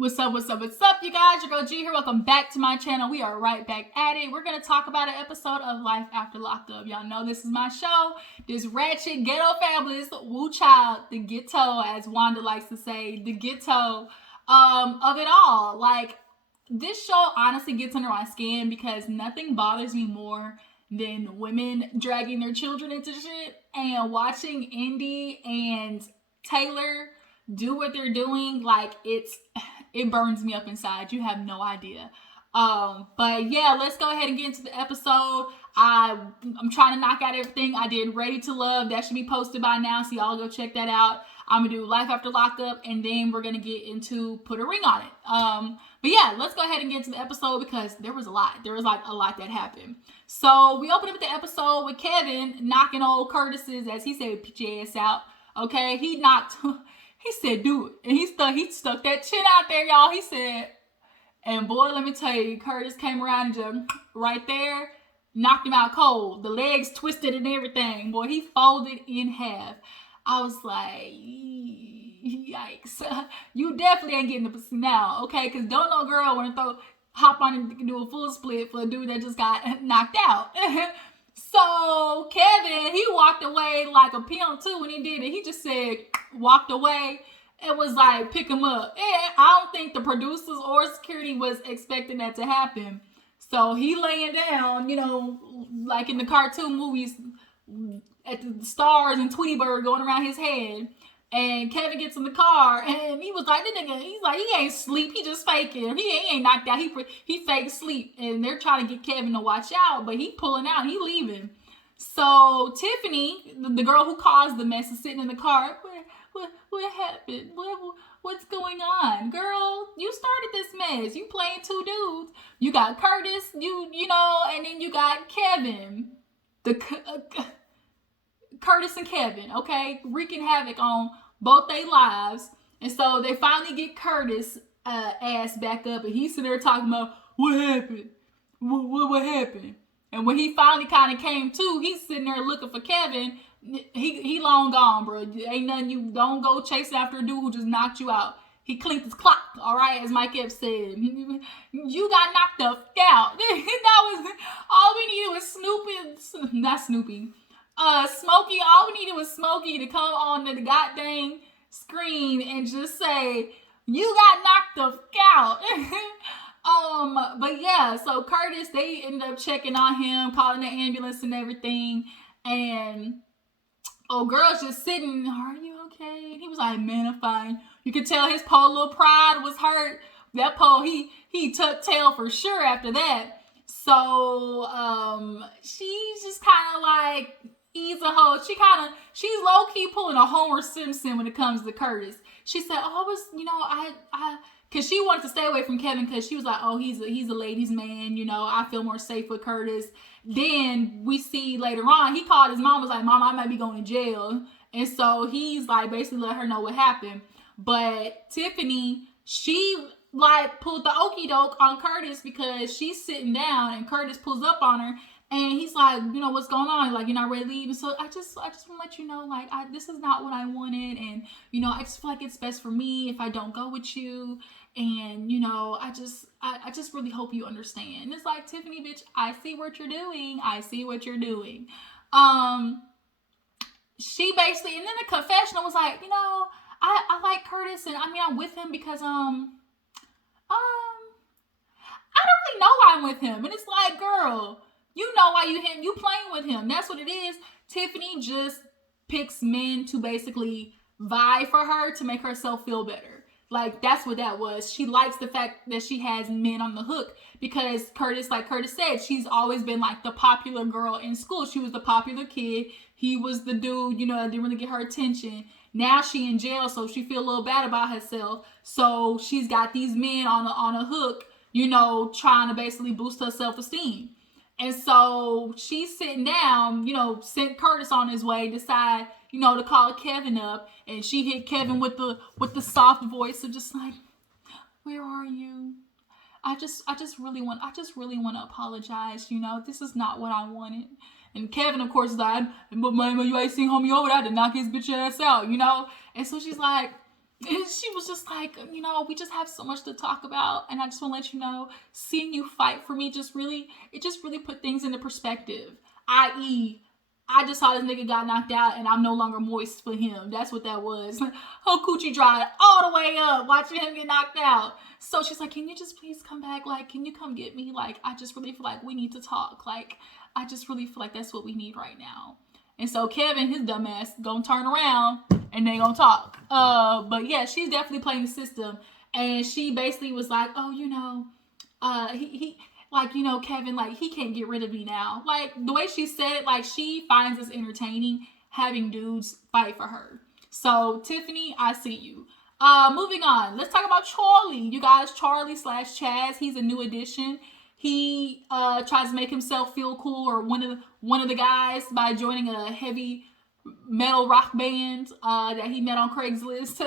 What's up, you guys? Your girl G here. Welcome back to my channel. We are right back at it. We're going to talk about an episode of Life After Lockup. Y'all know this is my show. This ratchet ghetto families, woo child, the ghetto, as Wanda likes to say, the ghetto of it all. Like, this show honestly gets under my skin because nothing bothers me more than women dragging their children into shit, and watching Indy and Tayler do what they're doing. Like, it burns me up inside. You have no idea. But yeah, let's go ahead and get into the episode. I'm trying to knock out everything. I did Ready to Love. That should be posted by now, so y'all go check that out. I'm gonna do Life After Lockup, and then we're gonna get into Put a Ring on It. But yeah, let's go ahead and get into the episode because there was a lot. There was like a lot that happened. So we opened up the episode with Kevin knocking old Kurtis's, as he said, pitch ass out. Okay, he said, do it. And he stuck that chin out there, y'all. He said, and boy, let me tell you, Kurtis came around and just right there, knocked him out cold. The legs twisted and everything. Boy, he folded in half. I was like, yikes. You definitely ain't getting the pussy now, okay? Because don't no girl want to hop on and do a full split for a dude that just got knocked out. So Kevin, he walked away like a pimp too when he did it. He just said, walked away. It was like, pick him up. And I don't think the producers or security was expecting that to happen. So he laying down, you know, like in the cartoon movies, at the stars and Tweety Bird going around his head. And Kevin gets in the car, and he was like, the nigga, he's like, he ain't sleep, he just faking. He ain't knocked out, he fake sleep. And they're trying to get Kevin to watch out, but he pulling out, he leaving. So Tiffany, the girl who caused the mess, is sitting in the car. What happened? What's going on? Girl, you started this mess. You playing two dudes. You got Kurtis, you know, and then you got Kevin. Kurtis and Kevin, okay, wreaking havoc on both their lives. And so they finally get Kurtis ass back up, and he's sitting there talking about what happened, what happened. And when he finally kind of came to, he's sitting there looking for Kevin. He long gone, bro. Ain't nothing. You don't go chasing after a dude who just knocked you out. He clinked his clock, all right, as Mike Ep said. You got knocked the fuck out. That was all we needed was Smokey. All we needed was Smokey to come on the goddamn screen and just say, you got knocked the fuck out. But yeah, so Kurtis, they ended up checking on him, calling the ambulance and everything. And girl's just sitting, are you okay? And he was like, man, I'm fine. You could tell his poor little pride was hurt. That poor, he tucked tail for sure after that. So, she's just kind of like, ease a hoe. She's low-key pulling a Homer Simpson when it comes to Kurtis. She said, because she wanted to stay away from Kevin because she was like, oh, he's a ladies' man, you know, I feel more safe with Kurtis. Then we see later on, he called his mom, was like, Mom, I might be going to jail. And so he's like basically let her know what happened. But Tiffany, she like pulled the okey doke on Kurtis because she's sitting down and Kurtis pulls up on her. And he's like, you know, what's going on? Like, you're not ready to leave. And so I just want to let you know, like, this is not what I wanted. And, you know, I just feel like it's best for me if I don't go with you. And, you know, I just really hope you understand. And it's like, Tiffany, bitch, I see what you're doing. She basically, and then the confessional was like, you know, I like Kurtis. And I mean, I'm with him because, I don't really know why I'm with him. And it's like, girl, you know why you playing with him. That's what it is. Tiffany just picks men to basically vie for her to make herself feel better. Like, that's what that was. She likes the fact that she has men on the hook because Kurtis, like Kurtis said, she's always been like the popular girl in school. She was the popular kid. He was the dude, you know, that didn't really get her attention. Now she in jail, so she feel a little bad about herself. So she's got these men on a hook, you know, trying to basically boost her self-esteem. And so she's sitting down, you know, sent Kurtis on his way, decide, you know, to call Kevin up. And she hit Kevin with the soft voice of just like, where are you? I just really want to apologize. You know, this is not what I wanted. And Kevin, of course, is like, but man, you ain't seen homie over there to knock his bitch ass out, you know? And so she's like, And she was just like, we just have so much to talk about, and I just want to let you know, seeing you fight for me it just really put things into perspective. I.e., I just saw this nigga got knocked out, and I'm no longer moist for him. That's what that was. Her coochie dried all the way up watching him get knocked out. So she's like, can you just please come back? Like, can you come get me? Like, I just really feel like we need to talk. Like, I just really feel like that's what we need right now. And so Kevin, his dumb ass, gonna turn around and they gonna talk. But yeah, she's definitely playing the system. And she basically was like, oh, he like, Kevin, like, he can't get rid of me now. Like, the way she said it, like, she finds this entertaining, having dudes fight for her. So, Tiffany, I see you. Moving on. Let's talk about Charlie. You guys, Charlie / Chazz, he's a new addition. He tries to make himself feel cool, or one of the guys, by joining a heavy metal rock band that he met on Craigslist.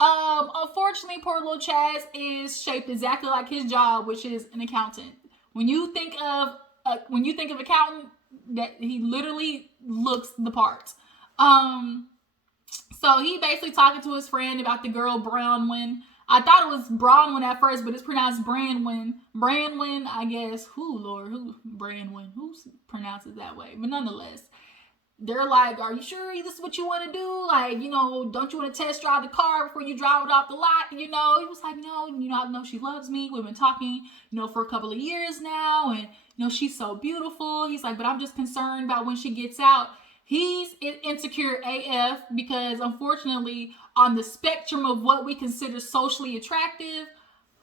Unfortunately, poor little Chazz is shaped exactly like his job, which is an accountant. When you think of accountant, that he literally looks the part. So he basically talking to his friend about the girl Bronwyn. I thought it was Bronwyn at first, but it's pronounced Branwyn. Branwyn, I guess. Who Branwyn? Who pronounces that way? But nonetheless, they're like, are you sure this is what you want to do? Like, don't you want to test drive the car before you drive it off the lot? He was like, no, I know she loves me. We've been talking, for a couple of years now. And, she's so beautiful. He's like, but I'm just concerned about when she gets out. He's insecure AF because, unfortunately, on the spectrum of what we consider socially attractive,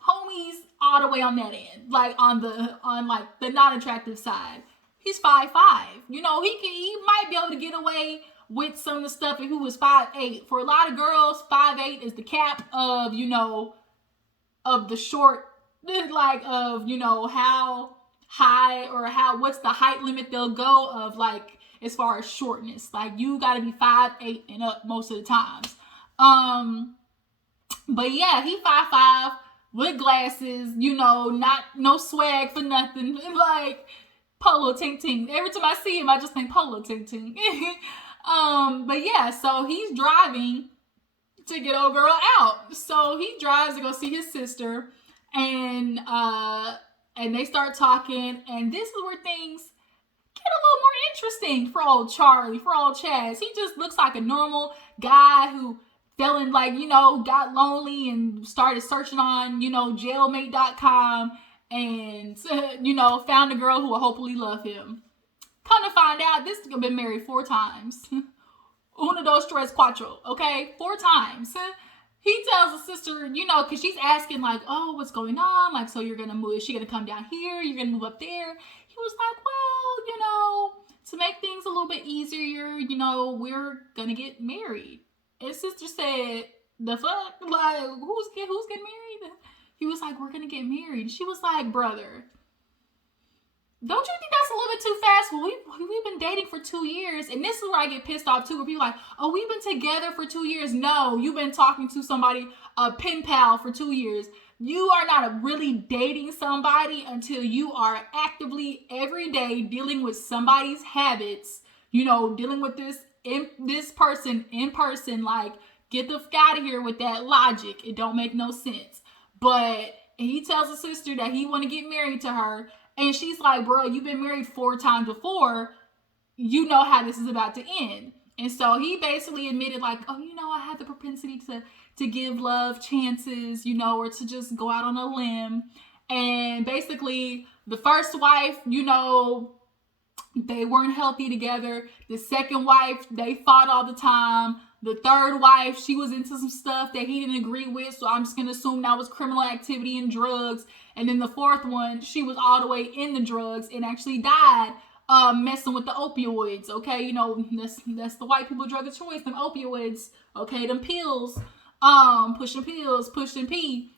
homie's all the way on that end. Like, on the not attractive side. He's 5'5". He might be able to get away with some of the stuff if he was 5'8". For a lot of girls, 5'8" is the cap of, of the short, like, of, how high or what's the height limit they'll go of, like, as far as shortness. Like, you gotta be 5'8" and up most of the times. But yeah, he 5'5" with glasses, no swag for nothing. Like, Polo Ting Ting. Every time I see him, I just think Polo Ting Ting. But yeah, so he's driving to get old girl out. So he drives to go see his sister, and they start talking, and this is where things get a little more interesting for old Charlie, for old Chazz. He just looks like a normal guy who fell in, like, got lonely and started searching on, jailmate.com. And, found a girl who will hopefully love him. Come to find out, this nigga been married 4 times. Uno, dos, tres, cuatro. Okay? 4 times. He tells his sister, because she's asking, like, oh, what's going on? Like, so you're going to move. Is she going to come down here? You're going to move up there? He was like, well, to make things a little bit easier, we're going to get married. And sister said, the fuck? Like, who's getting married? He was like, we're going to get married. She was like, brother, don't you think that's a little bit too fast? Well, we've been dating for 2 years. And this is where I get pissed off too, where people are like, oh, we've been together for 2 years. No, you've been talking to somebody, a pen pal, for 2 years. You are not really dating somebody until you are actively every day dealing with somebody's habits, dealing with this person in person. Like, get the fuck out of here with that logic. It don't make no sense. But he tells his sister that he want to get married to her. And she's like, bro, you've been married 4 times before. You know how this is about to end. And so he basically admitted, like, oh, I have the propensity to give love chances, or to just go out on a limb. And basically, the first wife, they weren't healthy together. The second wife, they fought all the time. The third wife, she was into some stuff that he didn't agree with, so I'm just going to assume that was criminal activity and drugs. And then the fourth one, she was all the way in the drugs and actually died messing with the opioids, okay? That's the white people drug of choice, them opioids, okay? Them pills, pushing pills, pushing pee,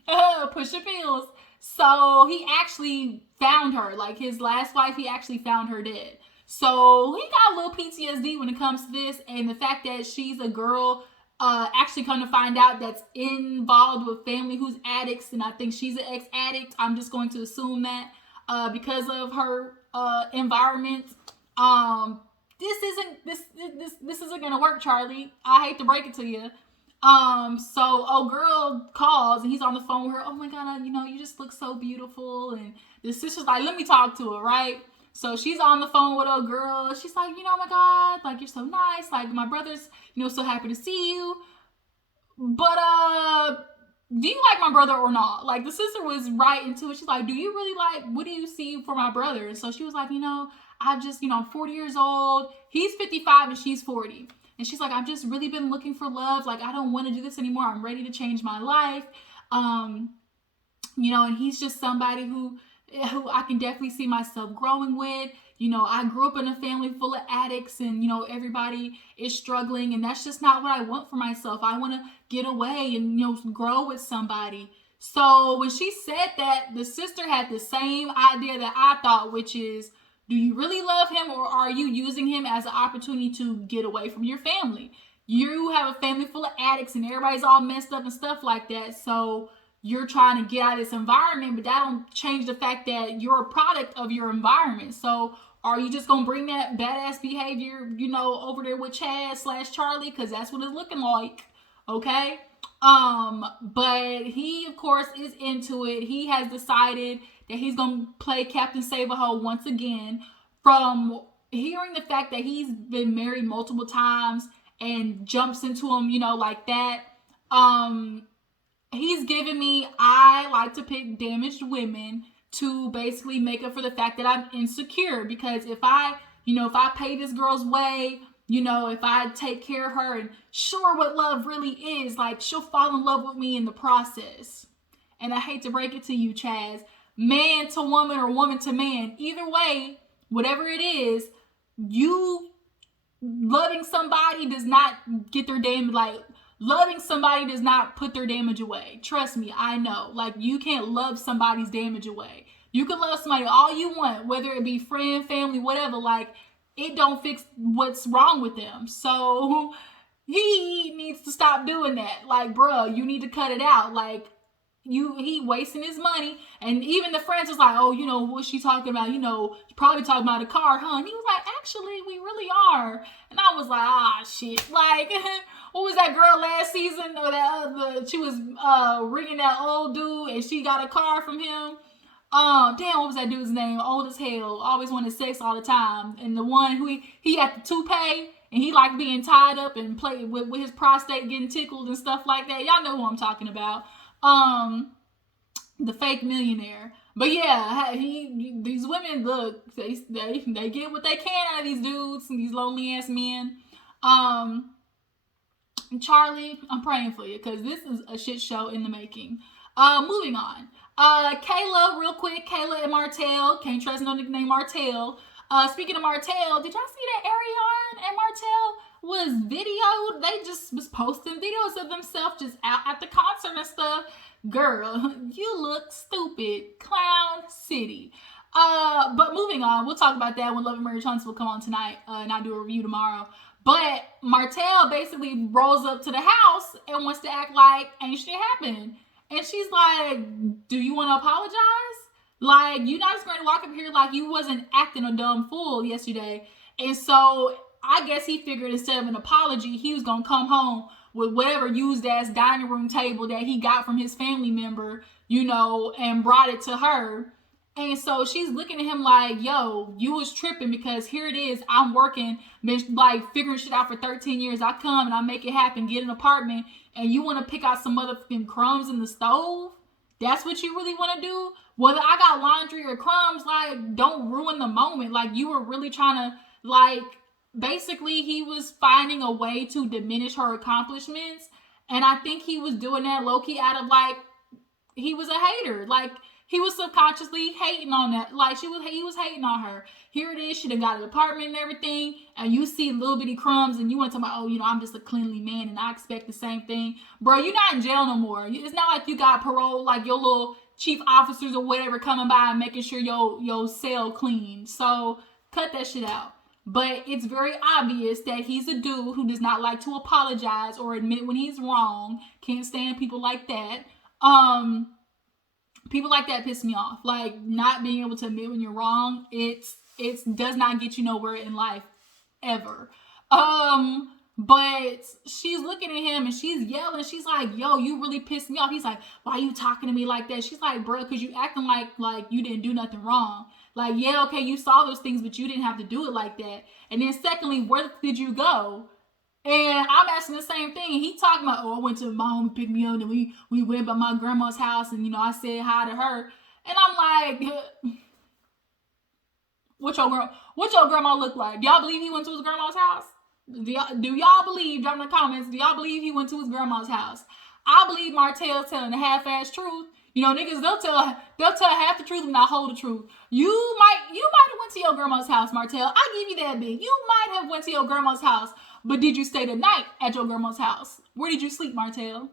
pushing pills. So he actually found her. Like, his last wife, he actually found her dead. So he got a little PTSD when it comes to this, and the fact that she's a girl, actually come to find out, that's involved with family who's addicts, and I think she's an ex-addict. I'm just going to assume that because of her environment. This isn't gonna work, Charlie. I hate to break it to you. So old girl calls and he's on the phone with her. Oh my God, you just look so beautiful. And the sister's like, let me talk to her, right? So she's on the phone with old girl. She's like, oh my God, like you're so nice. Like my brother's, so happy to see you. But do you like my brother or not? Like the sister was right into it. She's like, do you really what do you see for my brother? And so she was like, I'm 40 years old. He's 55 and she's 40. And she's like, I've just really been looking for love. Like, I don't want to do this anymore. I'm ready to change my life. And he's just somebody who I can definitely see myself growing with. I grew up in a family full of addicts and, everybody is struggling. And that's just not what I want for myself. I want to get away and, grow with somebody. So when she said that, the sister had the same idea that I thought, which is, do you really love him or are you using him as an opportunity to get away from your family? You have a family full of addicts and everybody's all messed up and stuff like that. So you're trying to get out of this environment, but that don't change the fact that you're a product of your environment. So are you just going to bring that badass behavior, over there with Chazz/Charlie? Because that's what it's looking like. Okay? But he, of course, is into it. He has decided that he's going to play Captain Save-A-Ho once again. From hearing the fact that he's been married multiple times and jumps into him, like that. He's giving me, I like to pick damaged women to basically make up for the fact that I'm insecure. Because if I pay this girl's way, if I take care of her and show her what love really is, like she'll fall in love with me in the process. And I hate to break it to you, Chazz, man to woman or woman to man, either way, whatever it is, you loving somebody does not get their damage, loving somebody does not put their damage away. Trust me, I know. You can't love somebody's damage away. You can love somebody all you want, whether it be friend, family, whatever. It don't fix what's wrong with them. So he needs to stop doing that. Bro, you need to cut it out. He wasting his money. And even the friends was like, oh, what's she talking about? Probably talking about a car, huh? And he was like, actually, we really are. And I was like, shit. What was that girl last season? Or that she was ringing that old dude and she got a car from him. Damn, what was that dude's name? Old as hell. Always wanted sex all the time. And the one who he had the toupee and he liked being tied up and played with his prostate getting tickled and stuff like that. Y'all know who I'm talking about. The fake millionaire. But yeah, these women, look, they get what they can out of these dudes and these lonely ass men. Charlie, I'm praying for you because this is a shit show in the making. Moving on. Kayla, real quick. Kayla and Martell. Can't trust no nigga named Martell. Speaking of Martell, did y'all see that Ariana and Martell was videoed? They just was posting videos of themselves just out at the concert and stuff. Girl, you look stupid. Clown City. But moving on, we'll talk about that when Love and Murder Chunks will come on tonight, and I'll do a review tomorrow. But Martell basically rolls up to the house and wants to act like ain't shit happened. And she's like, do you want to apologize? You're not just going to walk up here like you wasn't acting a dumb fool yesterday. And so I guess he figured instead of an apology, he was going to come home with whatever used as dining room table that he got from his family member, and brought it to her. And so she's looking at him like, yo, you was tripping because here it is. I'm working, figuring shit out for 13 years. I come and I make it happen, get an apartment, and you want to pick out some motherfucking crumbs in the stove? That's what you really want to do? Whether I got laundry or crumbs, don't ruin the moment. You were really trying to, basically he was finding a way to diminish her accomplishments. And I think he was doing that low-key out of, he was a hater. He was subconsciously hating on that. He was hating on her. Here it is. She done got an apartment and everything. And you see little bitty crumbs and you want to talk about, I'm just a cleanly man and I expect the same thing. Bro, you're not in jail no more. It's not like you got parole, your little chief officers or whatever coming by and making sure your cell clean. So cut that shit out. But it's very obvious that he's a dude who does not like to apologize or admit when he's wrong. Can't stand people like that. People like that piss me off. Not being able to admit when you're wrong, it does not get you nowhere in life ever. But she's looking at him and she's yelling. She's like, yo, you really pissed me off. He's like, why are you talking to me like that? She's like, bro, because you acting like you didn't do nothing wrong. Like, yeah, okay, you saw those things, but you didn't have to do it like that. And then secondly, where did you go? And I'm asking the same thing. He talking about, oh, I went to my home to pick me up, and we went by my grandma's house, and I said hi to her. And I'm like, what your grandma look like? Do y'all believe he went to his grandma's house? Do y'all believe, drop in the comments, do y'all believe he went to his grandma's house? I believe Martell's telling the half-ass truth. Niggas, they'll tell half the truth and not hold the truth. You might have went to your grandma's house, Martell. I give you that big. You might have went to your grandma's house, but did you stay the night at your grandma's house? Where did you sleep, Martell?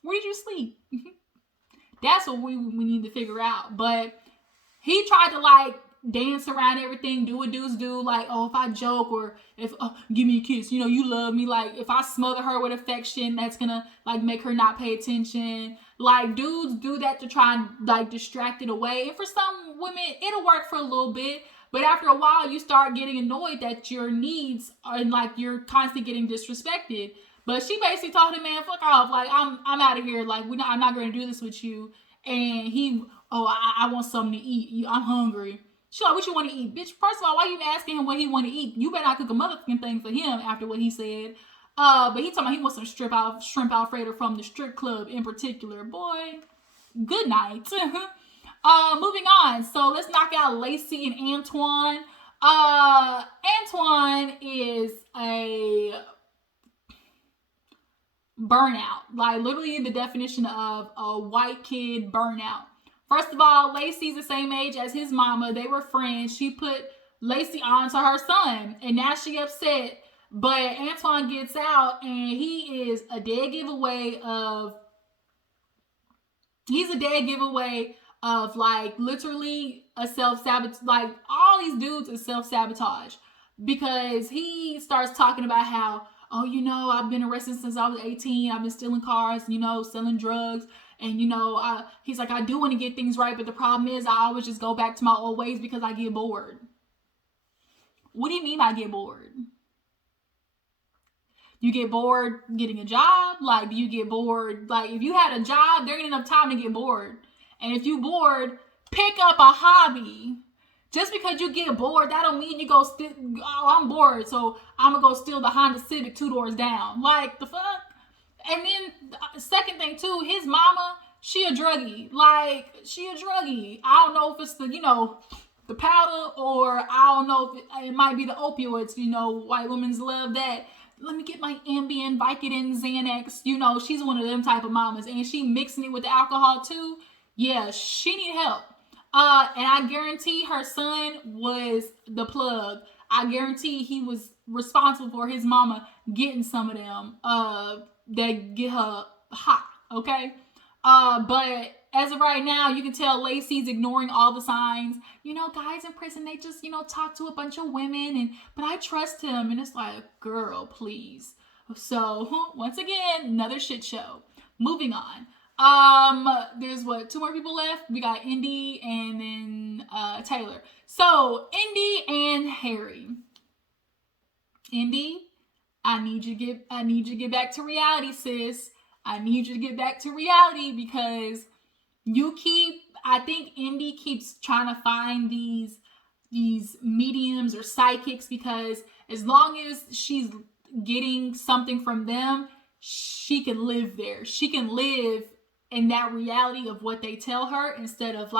Where did you sleep? That's what we need to figure out. But he tried to dance around everything, do what dudes do, like, oh, if I joke or if give me a kiss, you love me, like if I smother her with affection, that's gonna make her not pay attention. Like, dudes do that to try and distract it away, and for some women it'll work for a little bit, but after a while you start getting annoyed that your needs are you're constantly getting disrespected. But she basically told him, man, fuck off, I'm out of here, I'm not gonna do this with you. And he, I want something to eat, I'm hungry. She's like, what you want to eat? Bitch, first of all, why you even asking him what he want to eat? You better not cook a motherfucking thing for him after what he said. But he talking about he wants some shrimp Alfredo from the strip club in particular. Boy, good night. Moving on. So let's knock out Lacey and Antoine. Antoine is a burnout. Literally the definition of a white kid burnout. First of all, Lacey's the same age as his mama. They were friends. She put Lacey on to her son, and now she upset. But Antoine gets out, and he is a dead giveaway of... He's a dead giveaway of, literally a self-sabotage. All these dudes is self-sabotage. Because he starts talking about how, oh, I've been arrested since I was 18. I've been stealing cars, selling drugs. And, he's like, I do want to get things right, but the problem is I always just go back to my old ways because I get bored. What do you mean I get bored? You get bored getting a job? Do you get bored? If you had a job, there ain't enough time to get bored. And if you bored, pick up a hobby. Just because you get bored, that don't mean you go steal. Oh, I'm bored, so I'm going to go steal the Honda Civic 2 doors down. The fuck? And then the second thing too, his mama, she a druggie. She a druggie. I don't know if it's the powder, or I don't know if it might be the opioids. White women's love that. Let me get my Ambien, Vicodin, Xanax. She's one of them type of mamas, and she mixing it with the alcohol too. Yeah, she need help. And I guarantee her son was the plug. I guarantee he was responsible for his mama getting some of them. That get her hot, okay? But as of right now, you can tell Lacey's ignoring all the signs. Guys in prison, they just, talk to a bunch of women, but I trust him. And it's like, girl, please. So, once again, another shit show. Moving on. There's 2 more people left. We got Indy and then Tayler. So, Indy and Harry. Indy, I need you to get back to reality, sis. I need you to get back to reality because I think Indy keeps trying to find these mediums or psychics, because as long as she's getting something from them, she can live there. She can live in that reality of what they tell her instead of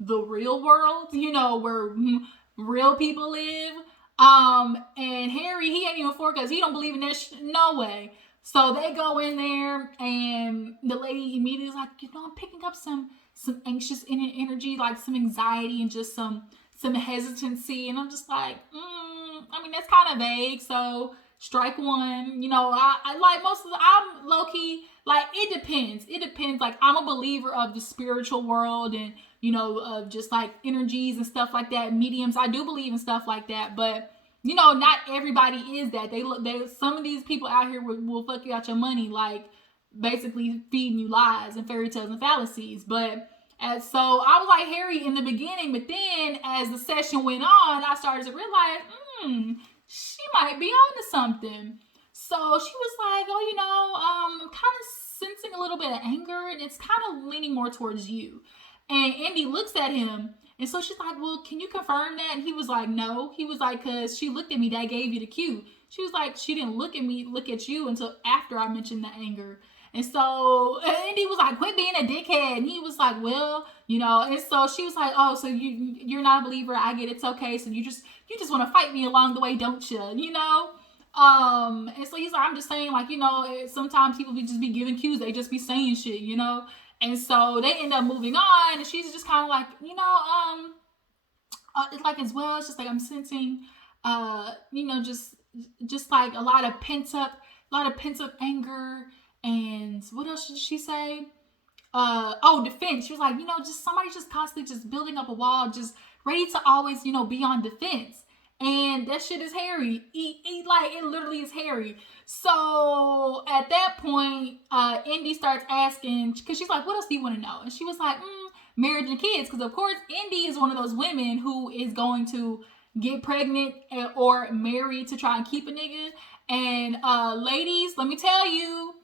the real world, where real people live. And Harry, he ain't even for, because he don't believe in that no way. So they go in there, and the lady immediately is like, I'm picking up some anxious energy, some anxiety and just some hesitancy. And I'm just like, that's kind of vague. So strike one. I like most of I'm low key, it depends. It depends. I'm a believer of the spiritual world and, of just energies and stuff like that. Mediums. I do believe in stuff like that, but not everybody is that. Some of these people out here will fuck you out your money, basically feeding you lies and fairy tales and fallacies. But so I was like Harry in the beginning, but then as the session went on, I started to realize, she might be onto something. So she was like, oh, you know, I'm kind of sensing a little bit of anger, and it's kind of leaning more towards you. And Andy looks at him, and so she's like, well, can you confirm that? And he was like, no. He was like, because she looked at me, that gave you the cue. She was like, she didn't look at you until after I mentioned the anger. And so Andy was like, quit being a dickhead. And he was like, well, you know. And so she was like, oh, so you're not a believer. I get it. It's okay. So you just want to fight me along the way, don't you? You know. And so he's like, I'm just saying, like, you know, sometimes people just be giving cues. They just be saying shit, you know. And so they end up moving on, and she's just kind of like, you know, it's like as well. It's just like I'm sensing, you know, just like a lot of pent up anger. And what else did she say? Defense. She was like, you know, just somebody just constantly just building up a wall, just ready to always, you know, be on defense. And that shit is Harry. Like, it literally is Harry. So at that point, Indy starts asking, because she's like, what else do you want to know? And she was like, marriage and kids. Because of course, Indy is one of those women who is going to get pregnant or married to try and keep a nigga. And ladies, let me tell you,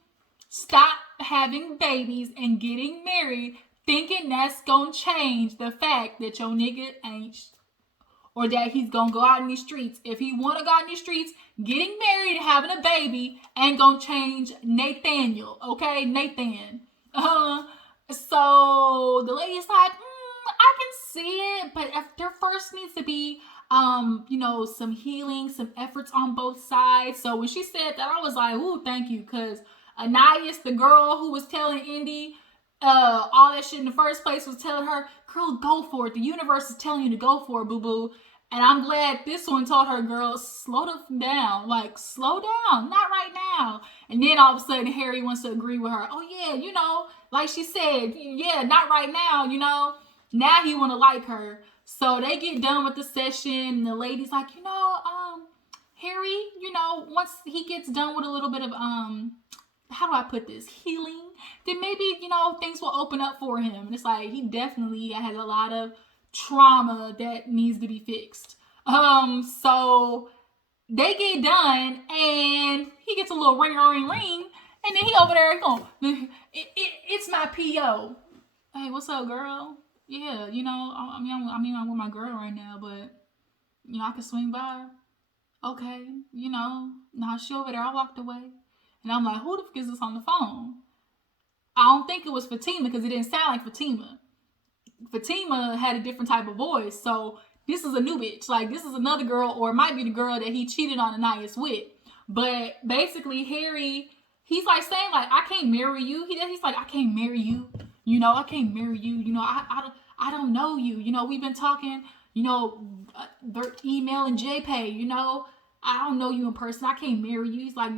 stop having babies and getting married thinking that's gonna change the fact that your nigga ain't, or that he's gonna go out in these streets. If he wanna go out in these streets, getting married and having a baby ain't gonna change Nathaniel, okay? Nathan. So the lady's like, I can see it, but there first needs to be you know, some healing, some efforts on both sides. So when she said that, I was like, ooh, thank you, because Anais, the girl who was telling Indy all that shit in the first place, was telling her, girl, go for it. The universe is telling you to go for it, boo-boo. And I'm glad this one told her, girl, slow down. Like, slow down. Not right now. And then all of a sudden, Harry wants to agree with her. Oh, yeah, you know, like she said, yeah, not right now, you know. Now he want to like her. So they get done with the session, and the lady's like, you know, Harry, you know, once he gets done with a little bit of, how do I put this, healing, then maybe, you know, things will open up for him. And it's like, he definitely has a lot of trauma that needs to be fixed. So they get done, and he gets a little ring, and then he over there going, it's my PO. Hey, what's up, girl? Yeah, you know, I'm with my girl right now, but, you know, I could swing by. Okay, you know, now she over there, I walked away. And I'm like, who the fuck is this on the phone? I don't think it was Fatima, because it didn't sound like Fatima. Fatima had a different type of voice, so this is a new bitch. Like, this is another girl, or it might be the girl that he cheated on Anais with. But basically, Harry, he's like saying, like, I can't marry you. He's like, I can't marry you. You know, I can't marry you. You know, I don't know you. You know, we've been talking, you know, email and JPay, you know. I don't know you in person. I can't marry you. He's like,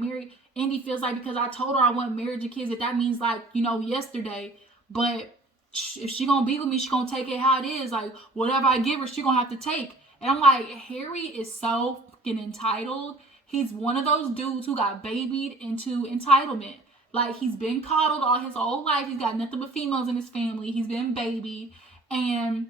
Andy feels like because I told her I want marriage and kids, that means, like, you know, yesterday. But if she gonna be with me, she gonna take it how it is. Like, whatever I give her, she gonna have to take. And I'm like, Harry is so fucking entitled. He's one of those dudes who got babied into entitlement. Like, he's been coddled all his whole life. He's got nothing but females in his family. He's been babied. And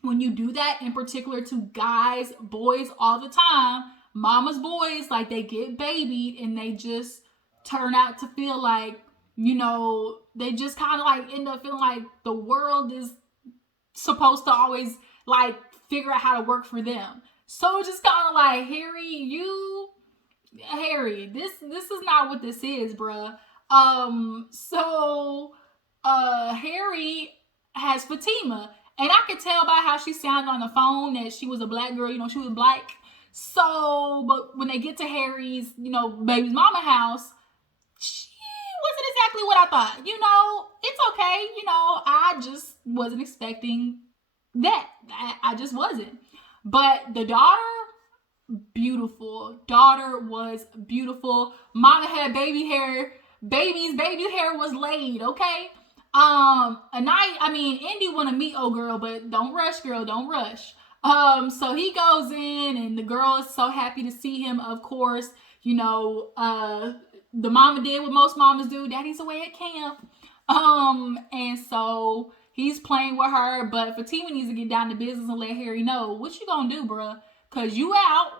when you do that, in particular to guys, boys all the time, mama's boys, like, they get babied and they just turn out to feel like, you know, they just kind of like end up feeling like the world is supposed to always like figure out how to work for them. So just kind of like, Harry, this is not what this is, bruh. Harry has Fatima, and I could tell by how she sounded on the phone that she was a black girl, you know, she was black. So, but when they get to Harry's, you know, baby's mama house, she wasn't exactly what I thought. You know, it's okay. You know, I just wasn't expecting that. I just wasn't. But the daughter, beautiful. Daughter was beautiful. Mama had baby hair. Baby's hair was laid, okay? Indy want to meet old girl, but don't rush, girl, don't rush. So he goes in, and the girl is so happy to see him, of course. You know, the mama did what most mamas do. Daddy's away at camp. And so he's playing with her, but Fatima needs to get down to business and let Harry know, what you gonna do, bruh? Cause you out,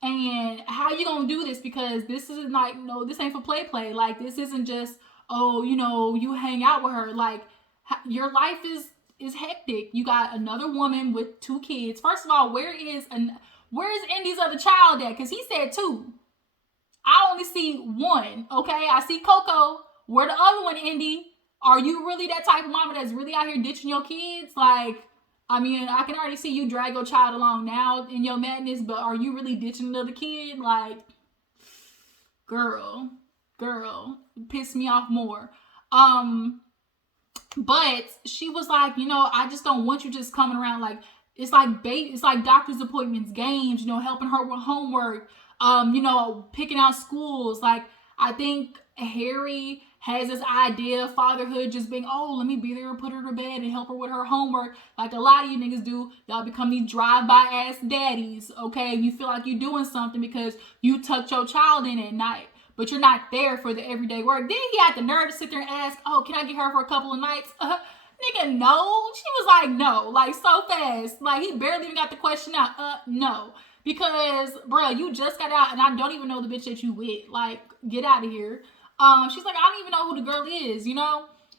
And how you gonna do this? Because this isn't like, no, this ain't for play. Like, this isn't just, oh, you hang out with her. Like, your life is hectic. You got another woman with 2 kids. First of all, where is Indy's other child at? Because he said 2. I only see 1. Okay, I see Coco. Where the other one, Indy? Are you really that type of mama that's really out here ditching your kids? Like, I mean, I can already see you drag your child along now in your madness, but are you really ditching another kid? Like, girl, piss me off more. But she was like, I just don't want you just coming around like, it's like doctor's appointments, games, helping her with homework, picking out schools. Like, I think Harry has this idea of fatherhood just being, oh, let me be there and put her to bed and help her with her homework. Like a lot of you niggas do. Y'all become these drive-by ass daddies, okay? You feel like you're doing something because you tucked your child in at night, but you're not there for the everyday work. Then he had the nerve to sit there and ask, oh, can I get her for a couple of nights? Nigga, no. She was like, no, like so fast. Like he barely even got the question out. No. Because, bro, you just got out and I don't even know the bitch that you with. Like, get out of here. She's like, I don't even know who the girl is,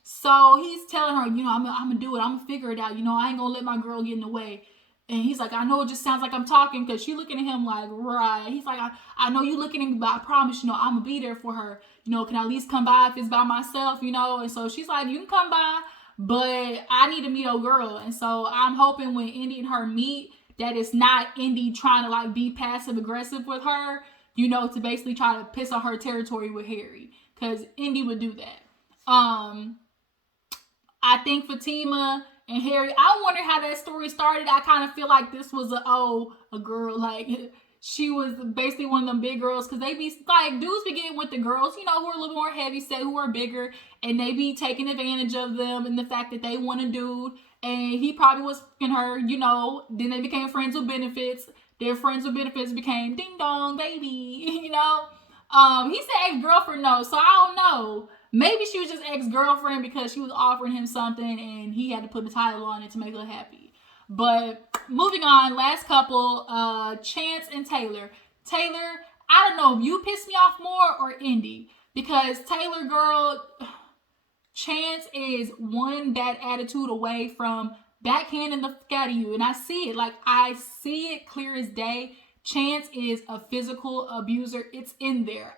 So he's telling her, I'm gonna do it. I'm gonna figure it out. I ain't gonna let my girl get in the way. And he's like, I know it just sounds like I'm talking because she looking at him like, right. He's like, I know you looking at me, but I promise, I'm gonna be there for her. Can I at least come by if it's by myself, And so she's like, you can come by, but I need to meet old girl. And so I'm hoping when Indy and her meet, that it's not Indy trying to like be passive aggressive with her, to basically try to piss on her territory with Harry. Because Indy would do that. I think Fatima and Harry, I wonder how that story started. I kind of feel like this was a girl, like she was basically one of them big girls, because they be like, dudes be getting with the girls, who are a little more heavy set, who are bigger, and they be taking advantage of them and the fact that they want a dude, and he probably was in her, then they became friends with benefits. Their friends with benefits became ding dong baby, He said ex-girlfriend, no, so I don't know. Maybe she was just ex-girlfriend because she was offering him something and he had to put a title on it to make her happy. But moving on, last couple, Chance and Tayler. Tayler, I don't know if you pissed me off more or Indy, because Tayler, girl, Chance is one bad attitude away from backhanding the fuck out of you. And I see it. Like, I see it clear as day. Chance is a physical abuser. It's in there.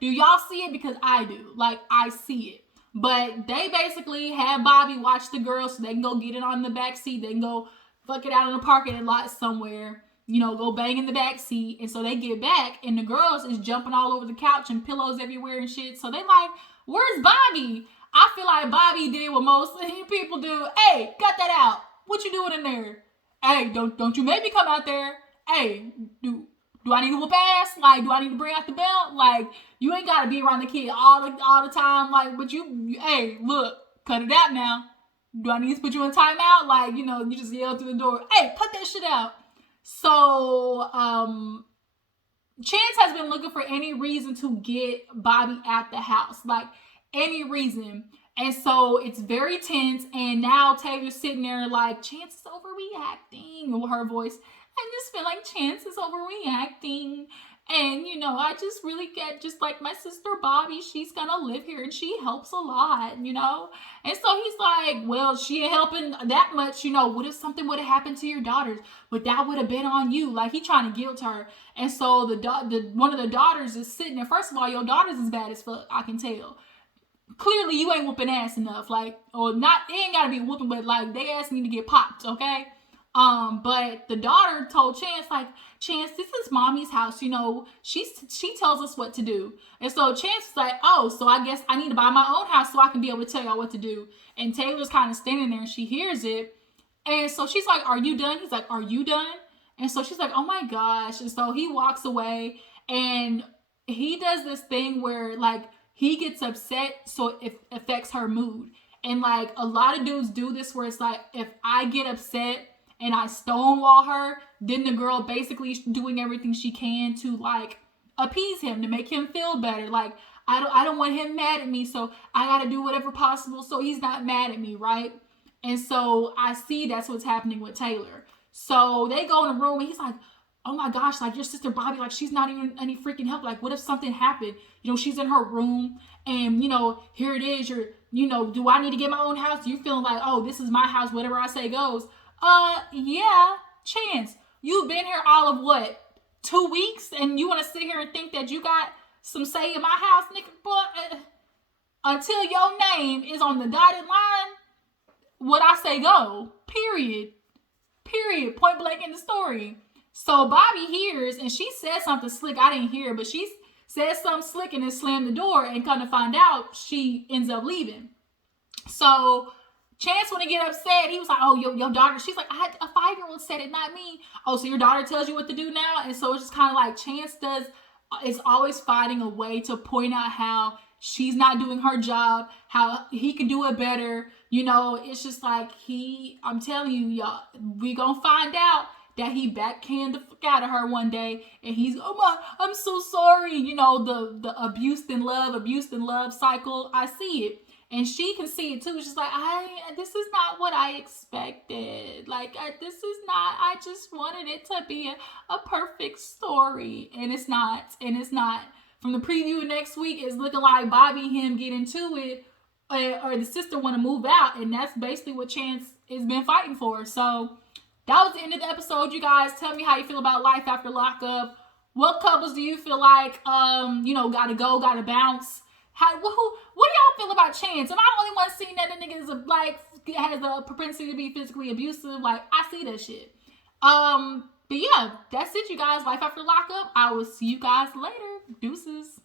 Do y'all see it? Because I do. Like, I see it. But they basically have Bobby watch the girls so they can go get it on the back seat. They can go fuck it out in the parking lot somewhere. Go bang in the back seat. And so they get back and the girls is jumping all over the couch and pillows everywhere and shit. So they like, where's Bobby? I feel like Bobby did what most people do. Hey, cut that out. What you doing in there? Hey, don't you make me come out there. Hey, do I need to whoop ass? Like, do I need to bring out the belt? Like, you ain't got to be around the kid all the time. Like, but hey, look, cut it out now. Do I need to put you in timeout? Like, you just yell through the door. Hey, cut that shit out. So, Chance has been looking for any reason to get Bobby at the house. Like, any reason. And so it's very tense. And now Taylor's sitting there like, Chance is overreacting. With her voice, I just feel like Chance is overreacting. And, I just really get just like my sister Bobby, she's going to live here and she helps a lot, And so he's like, well, she ain't helping that much, What if something would have happened to your daughters? But that would have been on you. Like, he trying to guilt her. And so one of the daughters is sitting there. First of all, your daughter's as bad as fuck, I can tell. Clearly, you ain't whooping ass enough. Like, or not, it ain't got to be whooping, but like, they ass need to get popped, okay? But the daughter told Chance, like, Chance, this is mommy's house, she tells us what to do. And so Chance is like, oh, so I guess I need to buy my own house so I can be able to tell y'all what to do. And Taylor's kind of standing there and she hears it. And so she's like, are you done? He's like, are you done? And so she's like, oh my gosh. And so he walks away and he does this thing where like he gets upset so it affects her mood. And like a lot of dudes do this where it's like, if I get upset and I stonewall her, then the girl basically doing everything she can to like appease him, to make him feel better. Like, I don't want him mad at me, so I gotta do whatever possible so he's not mad at me, right? And so I see that's what's happening with Tayler. So they go in the room and he's like, oh my gosh, like your sister Bobby, like she's not even any freaking help. Like what if something happened? You know, she's in her room and, you know, here it is. You're, you know, do I need to get my own house? You feeling like, oh, this is my house. Whatever I say goes. Yeah, Chance, you've been here all of what, 2 weeks? And you want to sit here and think that you got some say in my house, nigga? But until your name is on the dotted line, what I say go. Period. Point blank in the story. So Bobby hears, and she said something slick. I didn't hear, but she said something slick and then slammed the door, and come to find out, she ends up leaving. So Chance, when he get upset, he was like, oh, your daughter. She's like, a 5-year-old said it, not me. Oh, so your daughter tells you what to do now? And so it's just kind of like Chance is always finding a way to point out how she's not doing her job, how he can do it better. You know, it's just like I'm telling you, y'all, we gonna find out that he backhanded the fuck out of her one day, and he's, oh my, I'm so sorry. You know, the abuse and love cycle. I see it. And she can see it too. She's like, this is not what I expected. Like, this is not, I just wanted it to be a perfect story. And it's not. From the preview next week, it's looking like Bobby and him get into it, or the sister want to move out. And that's basically what Chance has been fighting for. So that was the end of the episode, you guys. Tell me how you feel about life after lockup. What couples do you feel like, gotta go, gotta bounce? What do y'all feel about Chance? Am I the only one seeing that the nigga is has a propensity to be physically abusive? Like, I see that shit. But yeah, that's it, you guys. Life after lockup. I will see you guys later. Deuces.